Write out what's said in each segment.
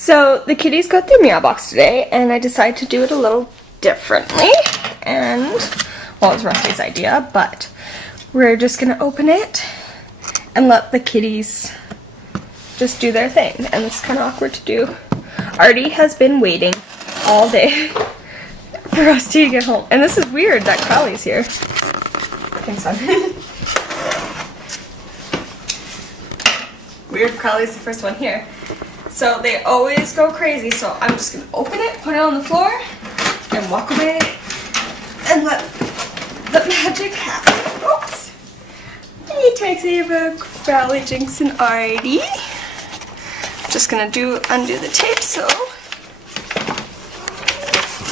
So the kitties got their Meowbox today, and I decided to do it a little differently. And, well, it was Rusty's idea, but we're just gonna open it and let the kitties just do their thing. And it's kind of awkward to do. Artie has been waiting all day for Rusty to get home. And this is weird that Crowley's here. Thanks, son. Weird, Crowley's the first one here. So they always go crazy, so I'm just gonna open it, put it on the floor, and walk away and let the magic happen. Oops. Hey, Taxi, Crowley, Jinx, and Artie. Just gonna undo the tape, so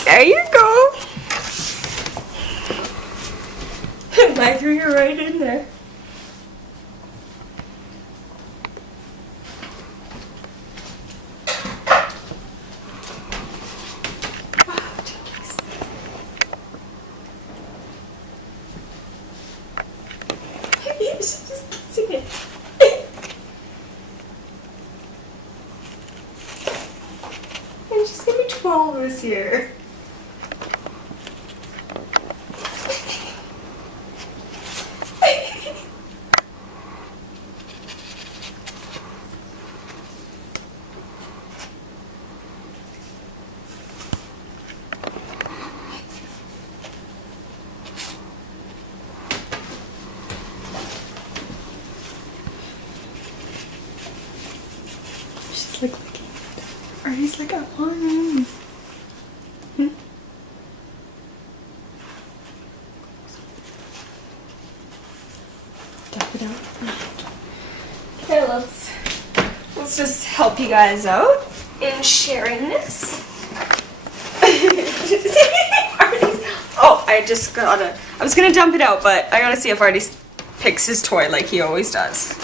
there you go. And I threw you right in there. She's just kissing it. And she's gonna be 12 this year. She's like licking it. Artie's like, I want him. Tap it out. Okay, let's just help you guys out in sharing this. Artie's, oh, I was gonna dump it out, but I gotta see if Artie picks his toy like he always does.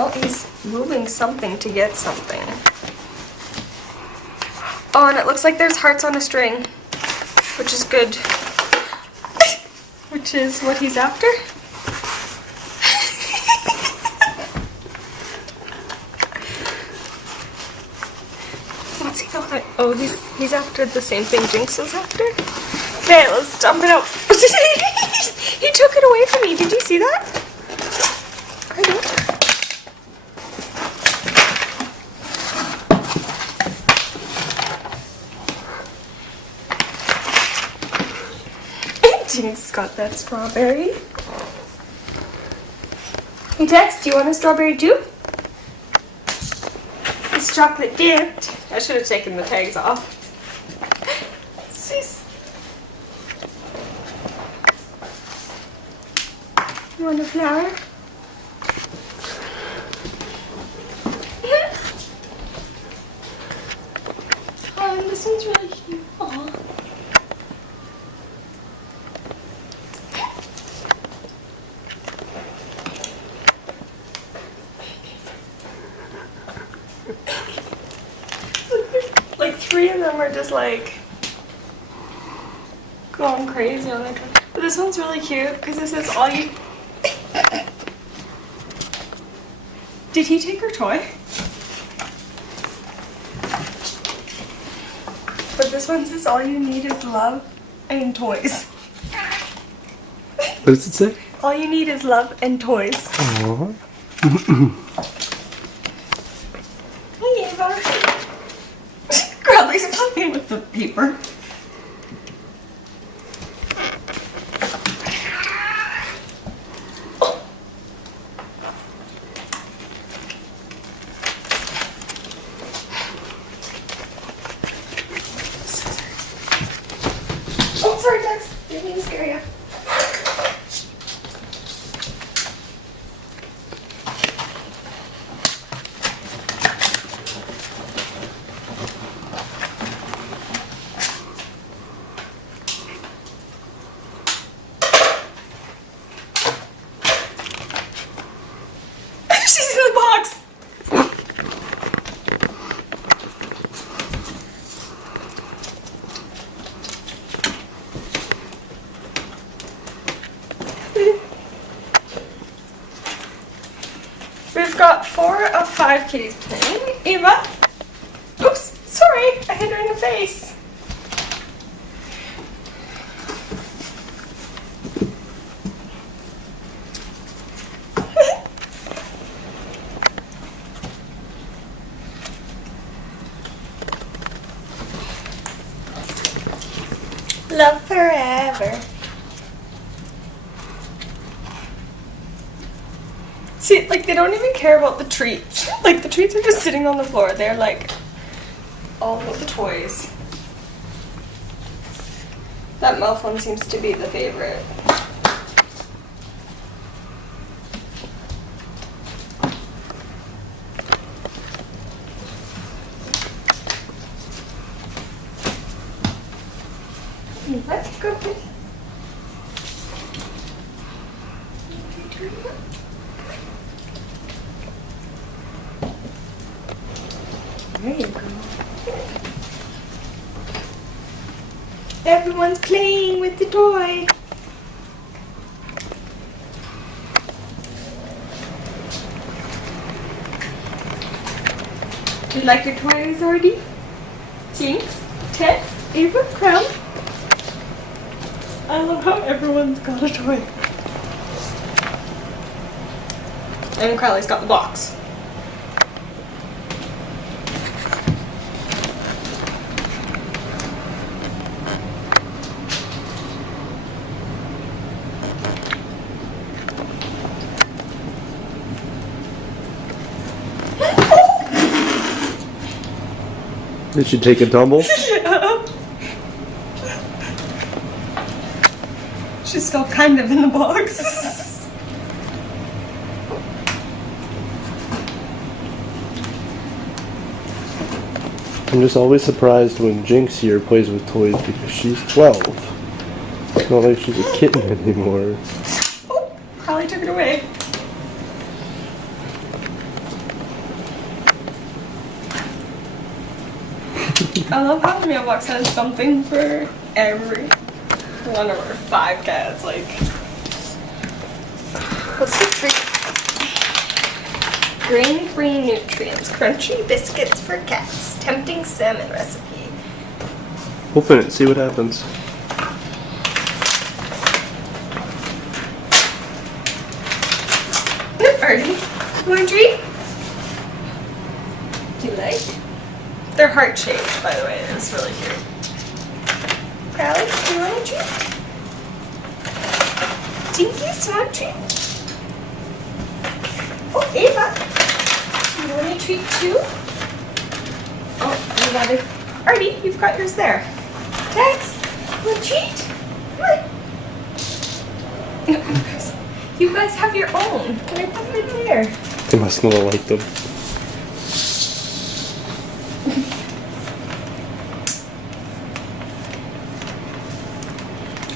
Oh, he's moving something to get something. Oh, and it looks like there's hearts on a string, which is good. Which is what he's after. What's he got? Oh, he's after the same thing Jinx was after. Okay, let's dump it out. He took it away from me. Did you see that? I don't. Jinx got that strawberry. Hey Tex, do you want a strawberry too? It's chocolate dipped. I should have taken the tags off. Jeez. You want a flower? Oh, and this one's really cute. Aww. Like 3 of them are just like going crazy on their toy. But this one's really cute because this is all you. Did he take her toy? But this one says all you need is love and toys. What does it say? All you need is love and toys. Aww. Hey, Ava. Crowley's playing with the paper. Oh, sorry, Dex. Didn't mean to scare you. 5 kitties playing. Ava. Oops, sorry, I hit her in the face. Love forever. See, like, they don't even care about the treats. Like, the treats are just sitting on the floor. They're like all of the toys. That mouth one seems to be the favorite. Let's go. There you go. Everyone's playing with the toy. You like your toys already? Jinx, Tess, Ava, Crown. I love how everyone's got a toy. And Crowley's got the box. Did she take a tumble? Yeah. She's still kind of in the box. I'm just always surprised when Jinx here plays with toys because she's 12. It's not like she's a kitten anymore. Oh, Crowley took it away. I love how the Meowbox has something for every one of our 5 cats. Like, what's the treat? Grain-free nutrients, crunchy biscuits for cats, tempting salmon recipe. Open it, see what happens. Artie, you want a treat? Do you like? They're heart-shaped, by the way. It's really cute. Crowley, do you want a treat? Jinkies, do you want a treat? Oh, Ava, do you want a treat too? Oh, you got it. Artie, you've got yours there. Tex, you want a treat? Come on. You guys have your own. Can I put it there? They must not like them.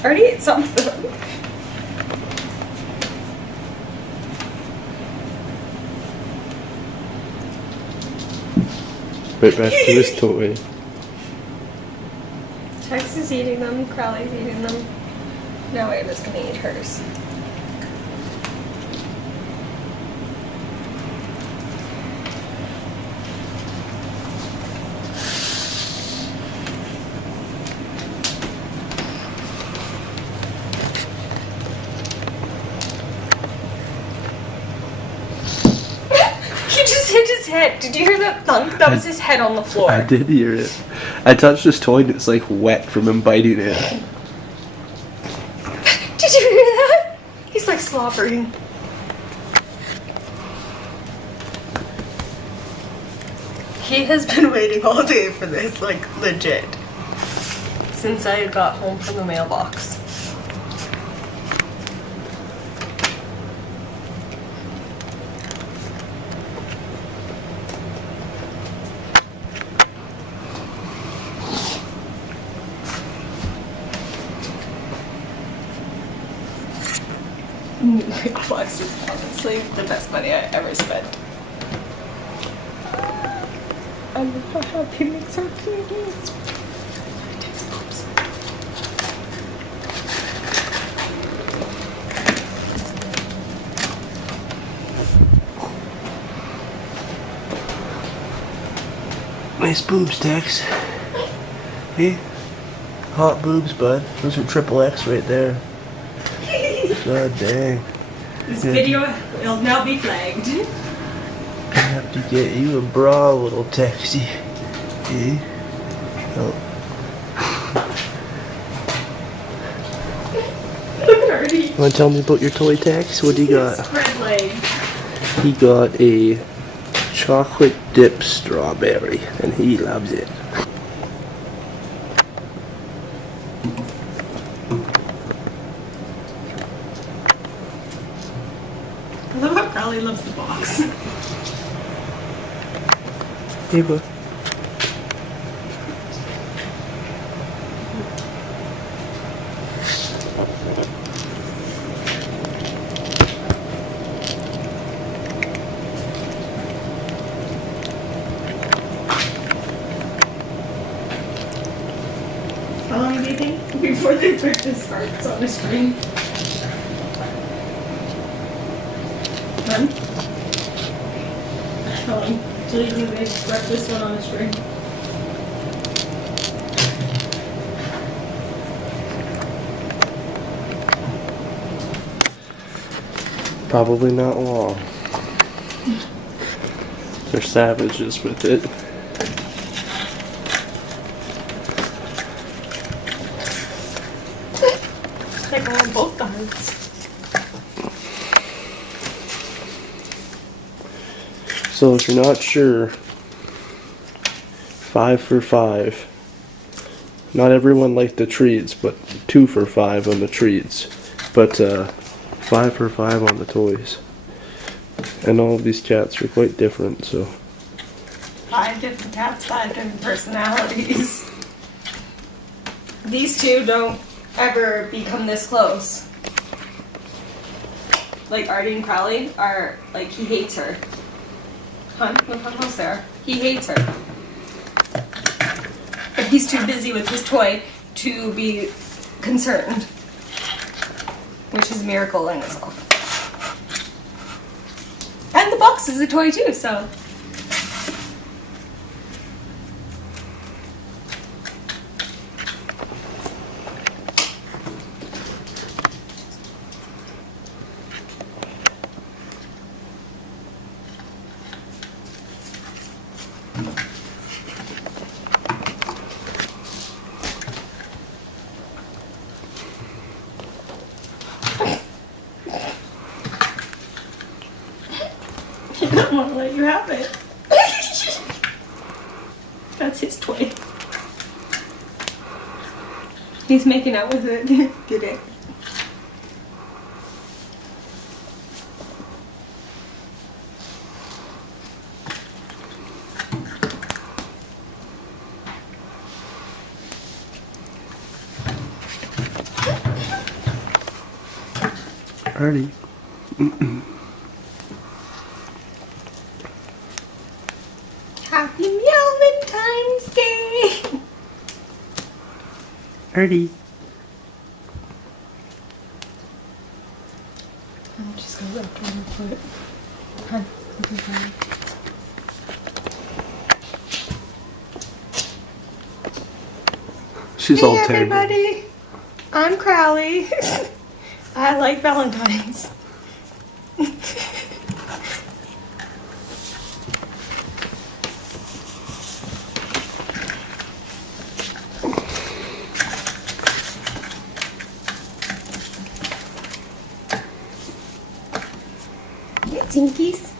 Already ate some of them. Right back to this toy. Tex is eating them, Crowley's eating them. Now Ava's gonna eat hers. He just hit his head. Did you hear that thunk? That was his head on the floor. I did hear it. I touched this toy and it's like wet from him biting it. Did you hear that? He's like slobbering. He has been waiting all day for this, like legit. Since I got home from the mailbox. Mailbox is honestly the best money I ever spent. I love how happy makes our kitties. Takes poops. Nice boobs, Tex. Hey, hot boobs, bud. Those are triple X right there. God dang. This video will now be flagged. I have to get you a bra, little Texie. Hey. Oh. Already. Want to tell me about your toy, Tex? What do you got? Spread leg. He got a chocolate dip strawberry, and he loves it. I love how Crowley loves the box. Hey, bud. How long do you think before the picture starts on the screen? None? How long till you think they start this one on the screen? Probably not long. They're savages with it. Like on both the hearts. So if you're not sure, 5 for 5. Not everyone liked the treats, but 2 for 5 on the treats. But 5 for 5 on the toys. And all of these cats are quite different, so. 5 different cats, 5 different personalities. These two don't ever become this close. Like Artie and Crowley are like, he hates her. Hun, look how close they are. He hates her. But he's too busy with his toy to be concerned. Which is a miracle in itself. And the box is a toy too, so. He doesn't want to let you have it. That's his toy. He's making out with it. Get it? Artie. Happy Valentine's Day! Artie. I'm just gonna wrap it on her foot. Hun, look at that. She's Hey all tangled. everybody! I'm Crowley. I like Valentine's. Tinkies.